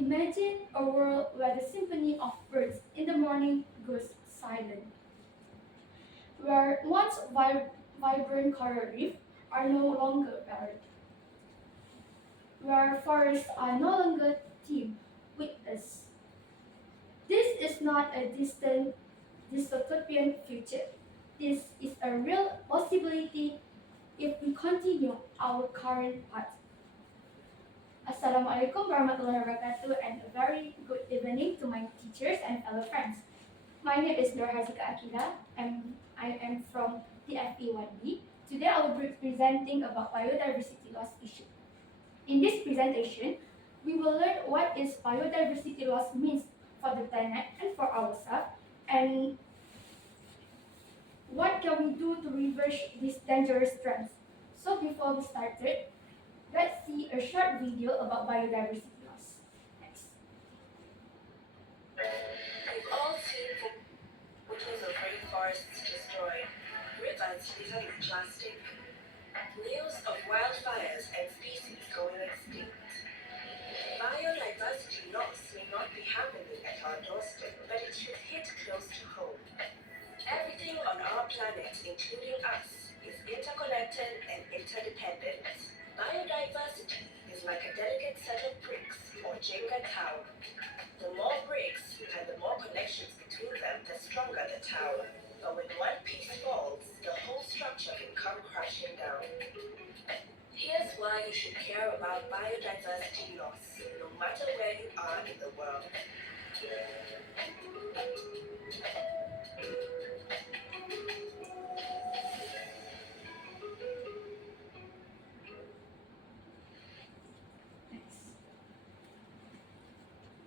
Imagine a world where the symphony of birds in the morning goes silent, where once vibrant coral reefs are no longer heard, where forests are no longer teem with us. This is not a distant dystopian future. This is a real possibility if we continue our current path. Assalamualaikum warahmatullahi wabarakatuh and a very good evening to my teachers and fellow friends. My name is Haziqah and I am from TFE1B. Today I will be presenting about biodiversity loss issue. In this presentation, we will learn what is biodiversity loss means for the planet and for ourselves, and what can we do to reverse these dangerous trends. So before we started, let's see a short video about biodiversity loss. Next. We've all seen photos of rainforests destroyed, rivers littered with plastic, news of wildfires and species going extinct. Biodiversity loss may not be happening at our doorstep, but it should hit close to home. Everything on our planet, including us, is interconnected and interdependent. Biodiversity is like a delicate set of bricks or Jenga tower. The more bricks and the more connections between them, the stronger the tower. But when one piece falls, the whole structure can come crashing down. Here's why you should care about biodiversity loss, no matter where you are in the world.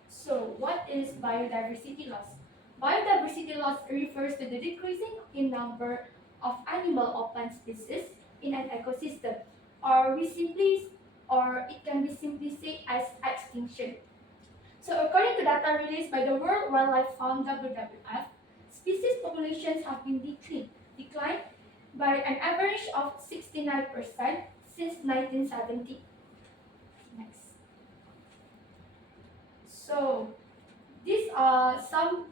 So, what is biodiversity loss? Biodiversity loss refers to the decreasing in number of animal or plant species in an ecosystem, or it can be simply said as extinction. So, according to data released by the World Wildlife Fund (WWF), species populations have been declined by an average of 69% since 1970. Next. So, these are some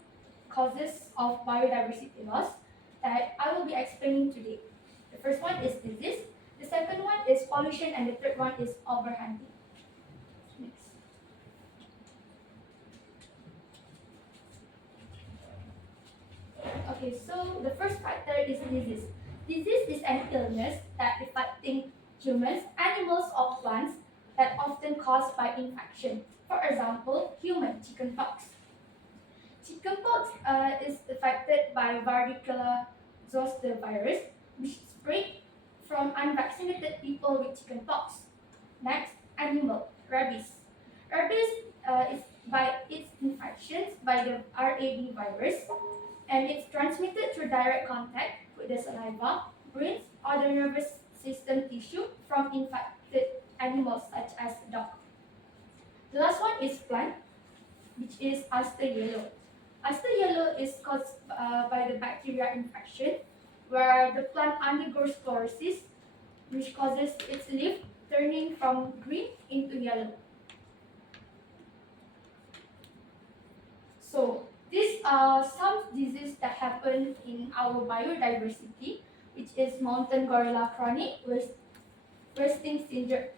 causes of biodiversity loss that I will be explaining today. The first one is disease, the second one is pollution, and the third one is overhunting. Next. Okay, so the first factor is disease. Disease is an illness that affecting humans, animals, or plants that often caused by infection. For example, human chickenpox. Chickenpox is affected by varicella zoster virus, which spread from unvaccinated people with chickenpox. Next, animal rabies. Rabies is by its infections by the RAB virus, and it's transmitted through direct contact with the saliva, brains, or the nervous system tissue from infected animals such as dog. The last one is plant, which is Aster yellow. Aster yellow is caused by the bacteria infection, where the plant undergoes chlorosis, which causes its leaf turning from green into yellow. So, these are some diseases that happen in our biodiversity, which is mountain gorilla chronic wasting syndrome.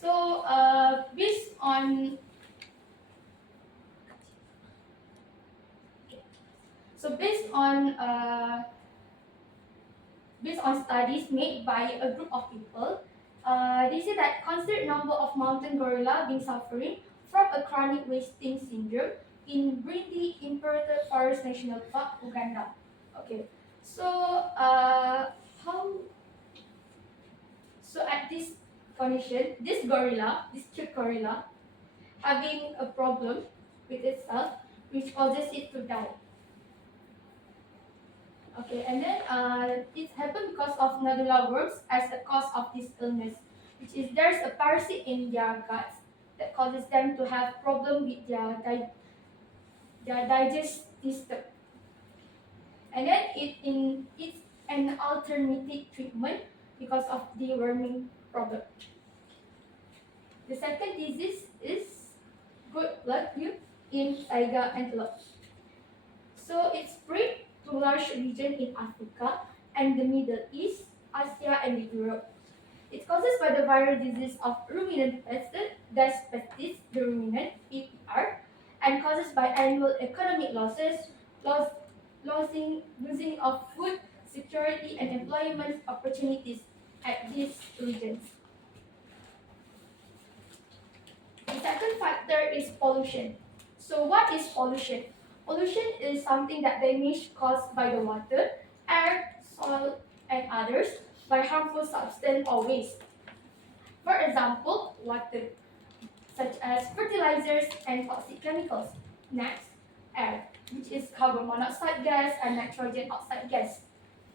So, based on studies made by a group of people, they say that considered number of mountain gorilla being suffering from a chronic wasting syndrome in Brindi Imperator Forest National Park, Uganda. Okay, so at this condition, this cute gorilla, having a problem with itself, which causes it to die. Okay, and then it happened because of nodula worms as the cause of this illness, which is there's a parasite in their guts that causes them to have problem with their digestive system. And then it's an alternative treatment because of the worming problem. The second disease is food plateau in taiga antelope. So it spread to large region in Africa and the Middle East, Asia, and Europe. It's caused by the viral disease of ruminant pestis, the ruminant (PPR), and causes by annual economic losses, loss, losing of food security and employment opportunities at these regions. The second factor is pollution. So what is pollution? Pollution is something that damage caused by the water, air, soil, and others by harmful substance or waste. For example, water, such as fertilizers and toxic chemicals. Next, air, which is carbon monoxide gas and nitrogen oxide gas.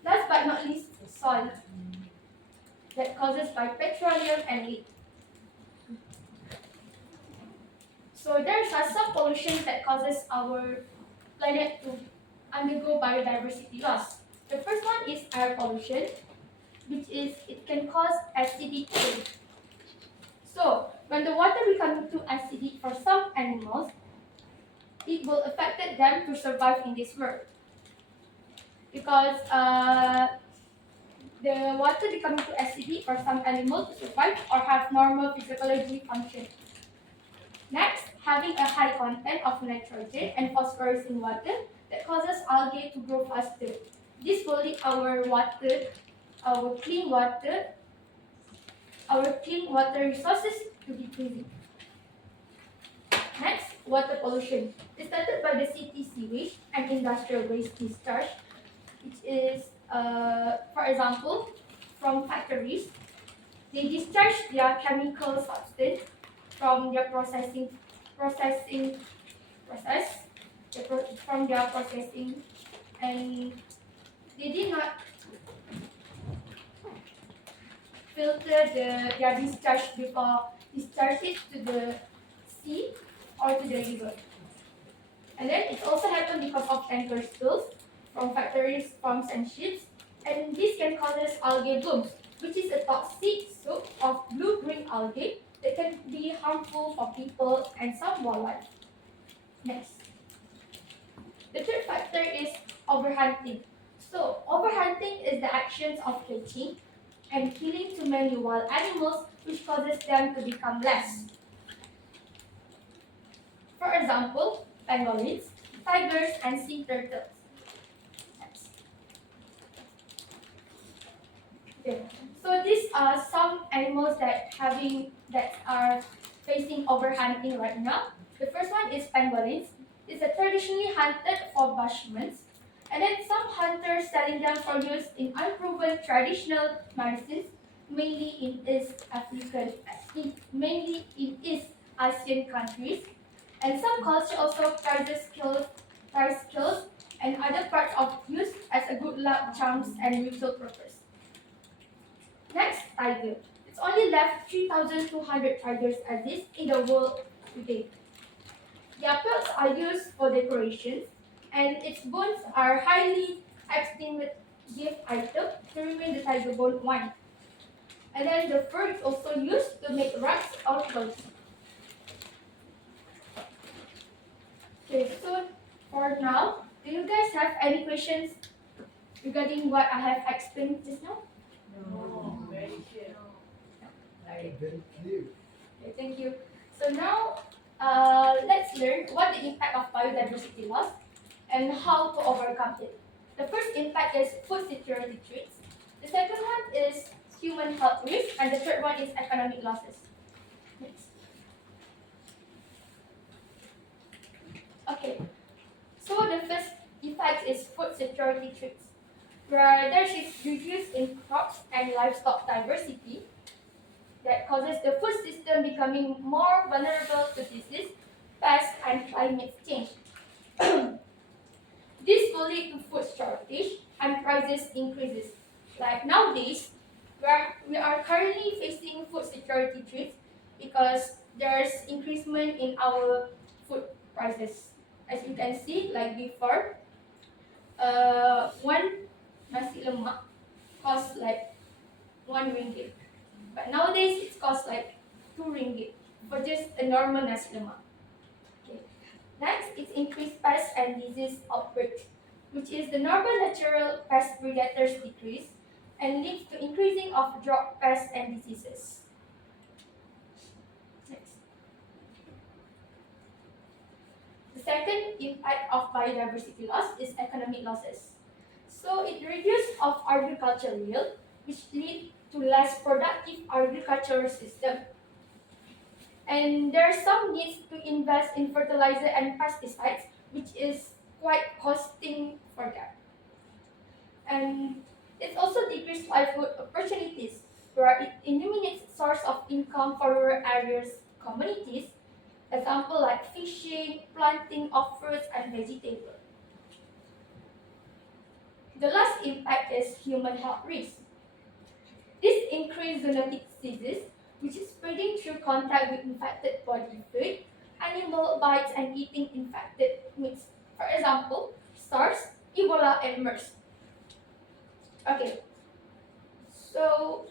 Last but not least, soil, that causes by petroleum and lead. So there are some pollution that causes our planet to undergo biodiversity loss. The first one is air pollution, which is it can cause acidic rain. So when the water becomes too acidic for some animals, it will affect them to survive in this world because the water becoming too acidic for some animals to survive or have normal physiology function. Next, having a high content of nitrogen and phosphorus in water that causes algae to grow faster. This will lead our clean water, resources to decreasing. Next, water pollution. It started by the city sewage and industrial waste discharge, which is, for example, from factories. They discharge their chemical substance from their processing process, from their processing, and they did not filter their discharge before discharge it to the sea or to the river. And then it also happened because of tanker spills from factories, farms, and ships, and this can cause algae blooms, which is a toxic soup of blue-green algae that can be harmful for people and some wildlife. Next. The third factor is overhunting. So, overhunting is the actions of catching and killing too many wild animals, which causes them to become less. For example, pangolins, tigers, and sea turtles. Next. Okay. So these are some animals that are facing overhunting right now. The first one is pangolins. It's a traditionally hunted for bushmeat, and then some hunters selling them for use in unproven traditional medicines, mainly in East Asian countries, and some culture also prize kills and other parts of use as a good luck charms and ritual purpose. Next, tiger. It's only left 3,200 tigers exist in the world today. Their pelts are used for decorations, and its bones are highly esteemed gift item to remain the tiger bone wine. And then the fur is also used to make rugs or clothes. Okay, so for now, do you guys have any questions regarding what I have explained just now? No, very clear. Okay, Very clear. thank you. So now, let's learn what the impact of biodiversity loss and how to overcome it. The first impact is food security threats. The second one is human health risk, and the third one is economic losses. Next. Okay. So the first effect is food security threats, where there is reduce in crops and livestock diversity that causes the food system becoming more vulnerable to disease, pests, and climate change. This will lead to food shortage and prices increases. Like nowadays, we are currently facing food security threats because there's increasement in our food prices. As you can see, like before, one nasi lemak costs like RM1, but nowadays it costs like RM2 for just a normal nasi lemak. Next is increased pest and disease outbreak, which is the normal natural pest predators decrease and leads to increasing of drought pests and diseases. Next. The second impact of biodiversity loss is economic losses. So it reduces of agricultural yield, which lead to less productive agricultural system. And there are some needs to invest in fertilizer and pesticides, which is quite costing for them. And it also decreases livelihood opportunities, where it eliminates source of income for rural areas communities, example like fishing, planting of fruits and vegetables. The last impact is human health risk. This increased zoonotic diseases, which is spreading through contact with infected body fluid, animal bites, and eating infected meats. For example, SARS, Ebola, and MERS. Okay, so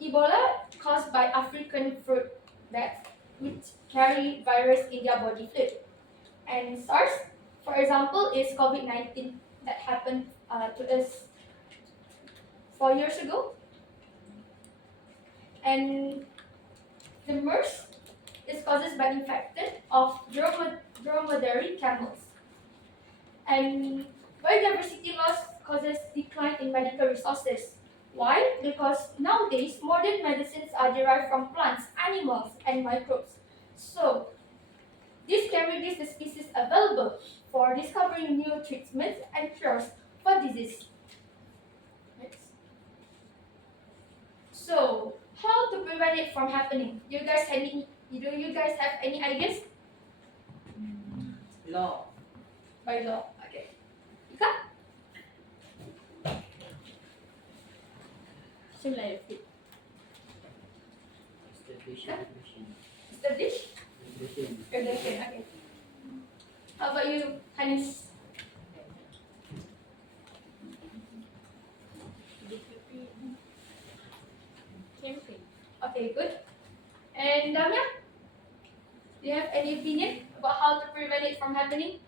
Ebola caused by African fruit bats, which carry virus in their body fluid. And SARS, for example, is COVID-19 that happened to us 4 years ago. And the MERS is caused by infected of dromedary camels. And biodiversity loss causes decline in medical resources. Why? Because nowadays modern medicines are derived from plants, animals, and microbes. So this can reduce the species available for discovering new treatments and cures for disease. Next. So how to prevent it from happening? Do you guys have any ideas? Law. By law. Okay. Ika? Similar fit. Establish? Regulation. Okay. How about you, Hanis? Campaign. Okay, good. And Damya? Do you have any opinion about how to prevent it from happening?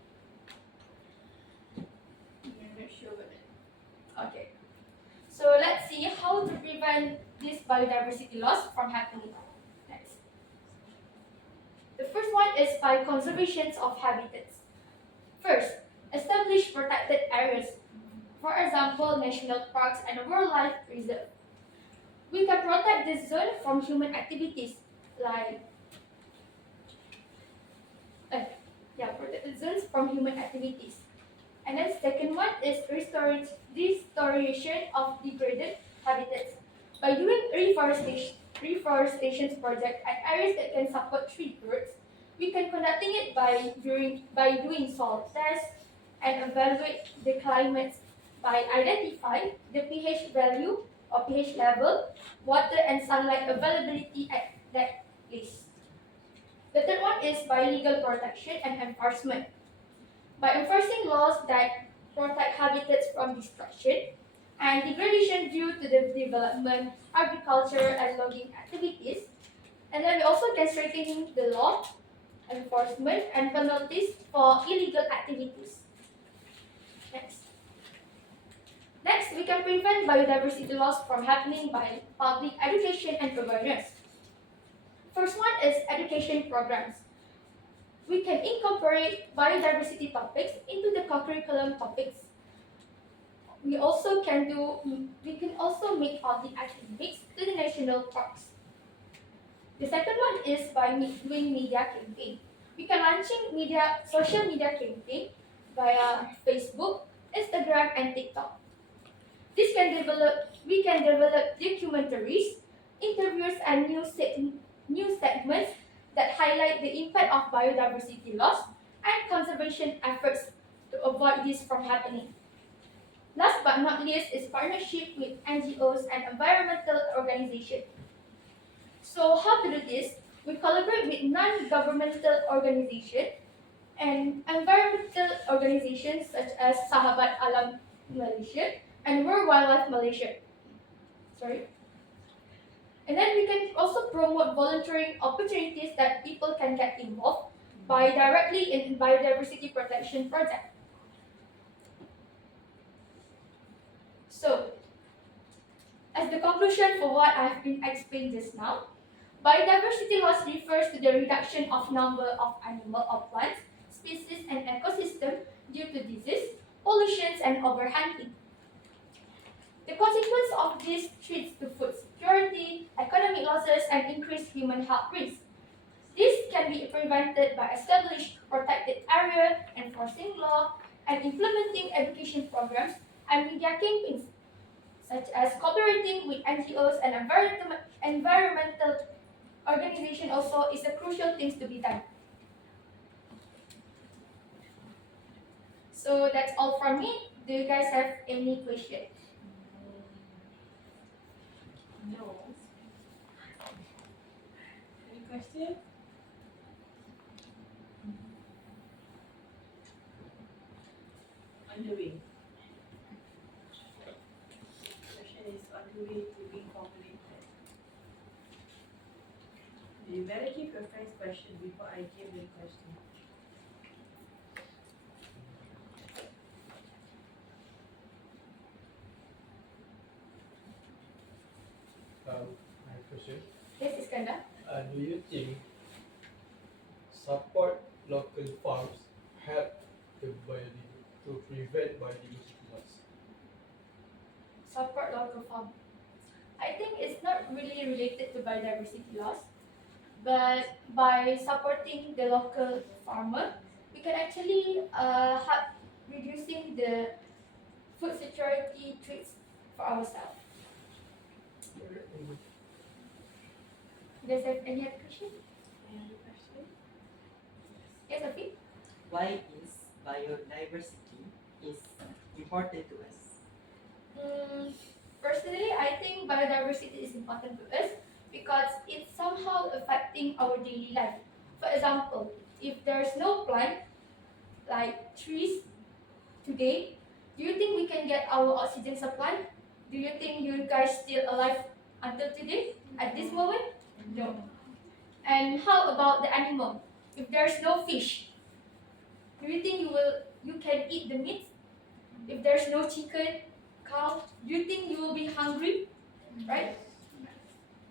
I'm not sure about that. Okay. So let's see how to prevent this biodiversity loss from happening. Next. The first one is by conservation of habitats. First, establish protected areas. For example, national parks and wildlife reserve. We can protect this zone from human activities like protected zones from human activities. And then second one is restoration of degraded habitats. By doing reforestation project at areas that can support tree growth, we can conducting it by doing soil tests and evaluate the climate by identifying the pH value or pH level, water and sunlight availability at that place. The third one is by legal protection and enforcement. By enforcing laws that protect habitats from destruction and degradation due to the development, agriculture, and logging activities. And then we also can strengthen the law, enforcement, and penalties for illegal activities. Next, we can prevent biodiversity loss from happening by public education and awareness. First one is education programs. We can incorporate biodiversity topics into the curriculum topics. We can also make public activities to the national parks. The second one is by doing media campaign. We can launching social media campaign via Facebook, Instagram, and TikTok. We can develop documentaries, interviews, and news segments that highlight the impact of biodiversity loss and conservation efforts to avoid this from happening. Last but not least is partnership with NGOs and environmental organizations. So how to do this? We collaborate with non-governmental organizations and environmental organizations such as Sahabat Alam Malaysia and World Wildlife Malaysia. Sorry. And then we can also promote volunteering opportunities that people can get involved by directly in biodiversity protection project. So, as the conclusion for what I've been explained just now, biodiversity loss refers to the reduction of number of animal or plants, species, and ecosystem due to disease, pollution, and overhunting. The consequence of this threats to food security, economic losses, and increased human health risks. This can be prevented by establishing protected area, enforcing law, and implementing education programs and media campaigns, such as cooperating with NGOs and environmental organizations also is a crucial thing to be done. So that's all from me. Do you guys have any questions? No. Any question? On the way. Question is on the way to being formulated. You better keep your friend's question before I give the question. My question. Yes, Iskandar. Do you think support local farms help to prevent biodiversity loss? Support local farm. I think it's not really related to biodiversity loss, but by supporting the local farmer, we can actually help reducing the food security threats for ourselves. Does have any other question? Any other question? Yes, Afi? Why is biodiversity is important to us? Personally, I think biodiversity is important to us because it's somehow affecting our daily life. For example, if there's no plant like trees today, do you think we can get our oxygen supply? Do you think you guys still alive until today at this moment? No. And how about the animal? If there's no fish, do you think you can eat the meat? If there's no chicken, cow, do you think you will be hungry? Right?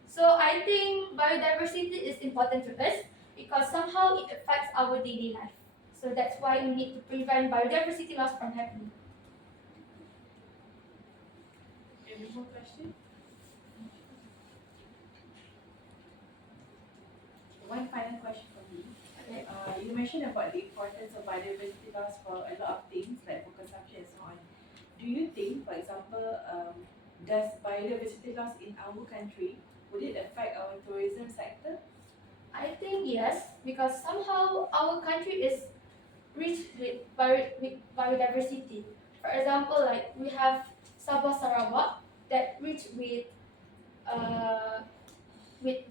So I think biodiversity is important to us because somehow it affects our daily life. So that's why we need to prevent biodiversity loss from happening. Any more question? One final question from me. Okay. You mentioned about the importance of biodiversity loss for a lot of things like for consumption and so on. Do you think, for example, does biodiversity loss in our country, would it affect our tourism sector? I think yes, because somehow our country is rich with biodiversity. For example, like we have Sabah Sarawak that rich with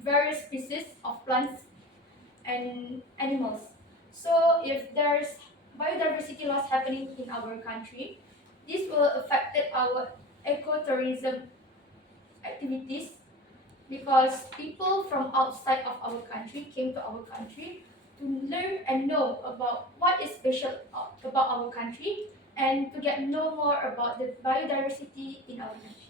various species of plants and animals. So if there's biodiversity loss happening in our country, this will affect our ecotourism activities because people from outside of our country came to our country to learn and know about what is special about our country and to get know more about the biodiversity in our country.